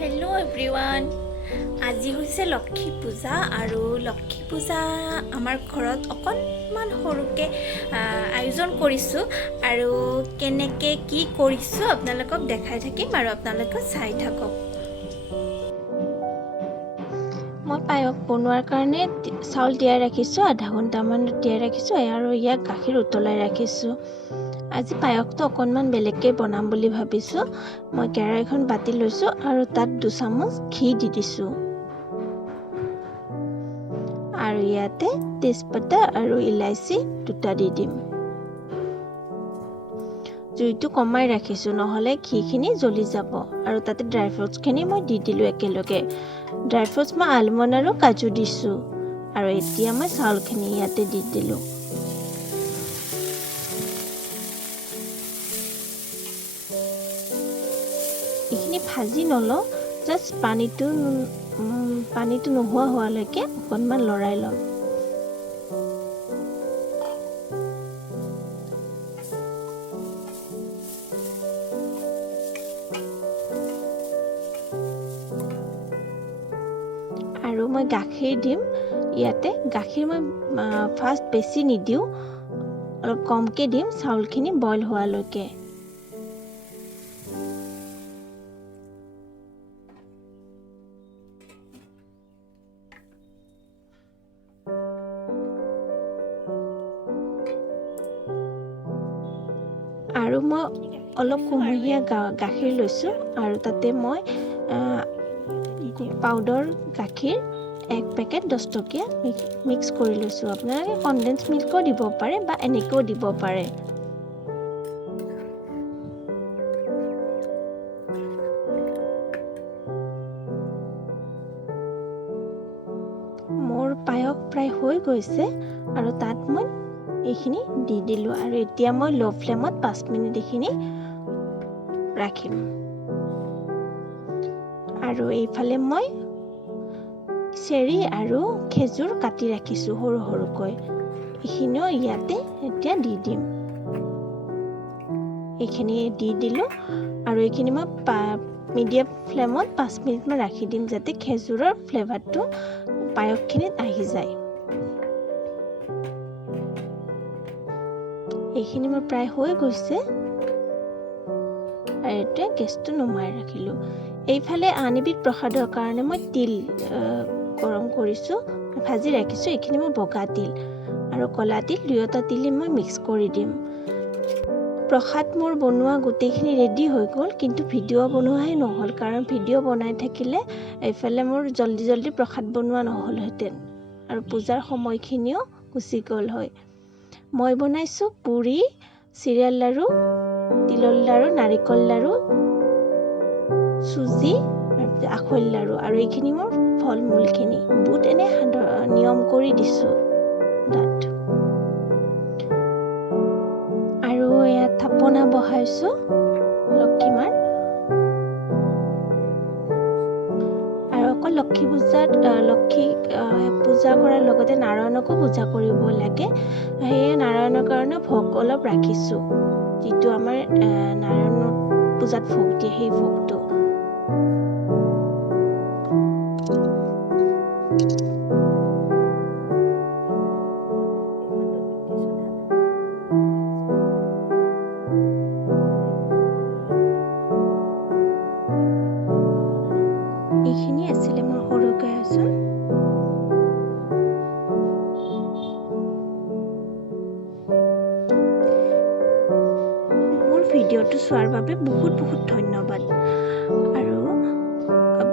Hello' everyone, আজি হৈছে লক্ষী পূজা আৰু লক্ষী পূজা আমাৰ ঘৰত অকণমান সৰুকৈ আয়োজন কৰিছোঁ আৰু কেনেকৈ কি কৰিছোঁ আপোনালোকক দেখাই থাকিম আৰু আপোনালোকে চাই থাকক। মই পায়স বনোৱাৰ কাৰণে চাউল তিয়াই ৰাখিছোঁ, আধা ঘণ্টামান তিয়াই ৰাখিছোঁ আৰু ইয়াক গাখীৰ উতলাই ৰাখিছোঁ। আজি পায়সটো অকণমান বেলেগকৈ বনাম বুলি ভাবিছোঁ। মই কেৰাহীখন বাতি লৈছোঁ আৰু তাত 2 চামুচ ঘি দি দিছোঁ আৰু ইয়াতে তেজপাতা আৰু ইলাচি 2টা দি দিম। জুইটো কমাই ৰাখিছোঁ, নহ'লে ঘিখিনি জ্বলি যাব। আৰু তাতে ড্ৰাই ফ্ৰুটছখিনি মই দি দিলোঁ একেলগে। ড্ৰাই ফ্ৰুটছ মই আলমণ্ড আৰু কাজু দিছোঁ আৰু এতিয়া মই চাউলখিনি ইয়াতে দি দিলোঁ। এইখিনি ভাজি নলওঁ, জাষ্ট পানীটো নোহোৱা হোৱালৈকে অকণমান লৰাই ল'ম। আৰু মই গাখীৰ দিম ইয়াতে। গাখীৰ মই ফাৰ্ষ্ট বেছি নিদিওঁ, অলপ কমকৈ দিম চাউলখিনি বইল হোৱালৈকে। আৰু মই অলপ কুহুমীয়া গাখীৰ লৈছোঁ আৰু তাতে মই পাউডাৰ গাখীৰ 1 পেকেট 10 টকীয়া মিক্স কৰি লৈছোঁ। আপোনালোকে কনডেন্স মিল্কো দিব পাৰে বা এনেকৈও দিব পাৰে। মোৰ পায়স প্ৰায় হৈ গৈছে আৰু তাত মই এইখিনি দি দিলোঁ আৰু এতিয়া মই ল' ফ্লেমত 5 মিনিট এইখিনি ৰাখিম। আৰু এইফালে মই চেৰি আৰু খেজুৰ কাটি ৰাখিছোঁ সৰু সৰুকৈ, এইখিনিও ইয়াতে এতিয়া দি দিম। এইখিনি দি দিলোঁ আৰু এইখিনি মই মিডিয়াম ফ্লেমত 5 মিনিটমান ৰাখি দিম, যাতে খেজুৰৰ ফ্লেভাৰটো পায়সখিনিত আহি যায়। এইখিনি মোৰ প্ৰায় হৈ গৈছে আৰু এতিয়া গেছটো নমাই ৰাখিলোঁ। এইফালে আন এবিধ প্ৰসাদৰ কাৰণে মই তিল গৰম কৰিছোঁ, ভাজি ৰাখিছোঁ। এইখিনি মই বগা তিল আৰু ক'লা তিল 2টা তিলেই মই মিক্স কৰি দিম। প্ৰসাদ মোৰ বনোৱা গোটেইখিনি ৰেডি হৈ গ'ল, কিন্তু ভিডিঅ' বনোৱাহে নহ'ল, কাৰণ ভিডিঅ' বনাই থাকিলে এইফালে মোৰ জল্দি প্ৰসাদ বনোৱা নহ'লহেঁতেন আৰু পূজাৰ সময়খিনিও গুচি গ'ল হয়। মই বনাইছোঁ পুৰি, চিৰিয়েল লাড়ু, তিলৰ লাড়ু, নাৰিকল লাড়ু, চুজি আৰু আখৈৰ লাড়ু আৰু এইখিনি মোৰ ফল মূলখিনি বুট এনে নিয়ম কৰি দিছোঁ তাত। আৰু ইয়াত থাপনা বহাইছোঁ লক্ষী মাৰ। আৰু অকল লক্ষী পূজাত লক্ষীক পূজা কৰাৰ লগতে নাৰায়ণকো পূজা কৰিব লাগে, সেয়ে নাৰায়ণৰ কাৰণে ভোগ অলপ ৰাখিছোঁ, যিটো আমাৰ নাৰায়ণৰ পূজাত ভোগ দিয়ে সেই ভোগটো। এইখিনি আছিলে মোৰ সৰুকৈ আয়োজন। মোৰ ভিডিঅ'টো চোৱাৰ বাবে বহুত ধন্যবাদ। আৰু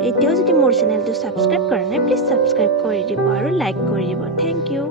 এতিয়াও যদি মোৰ চেনেলটো ছাবস্ক্ৰাইব কৰা নাই, প্লিজ ছাবস্ক্ৰাইব কৰি দিব আৰু লাইক কৰি দিব। Thank U.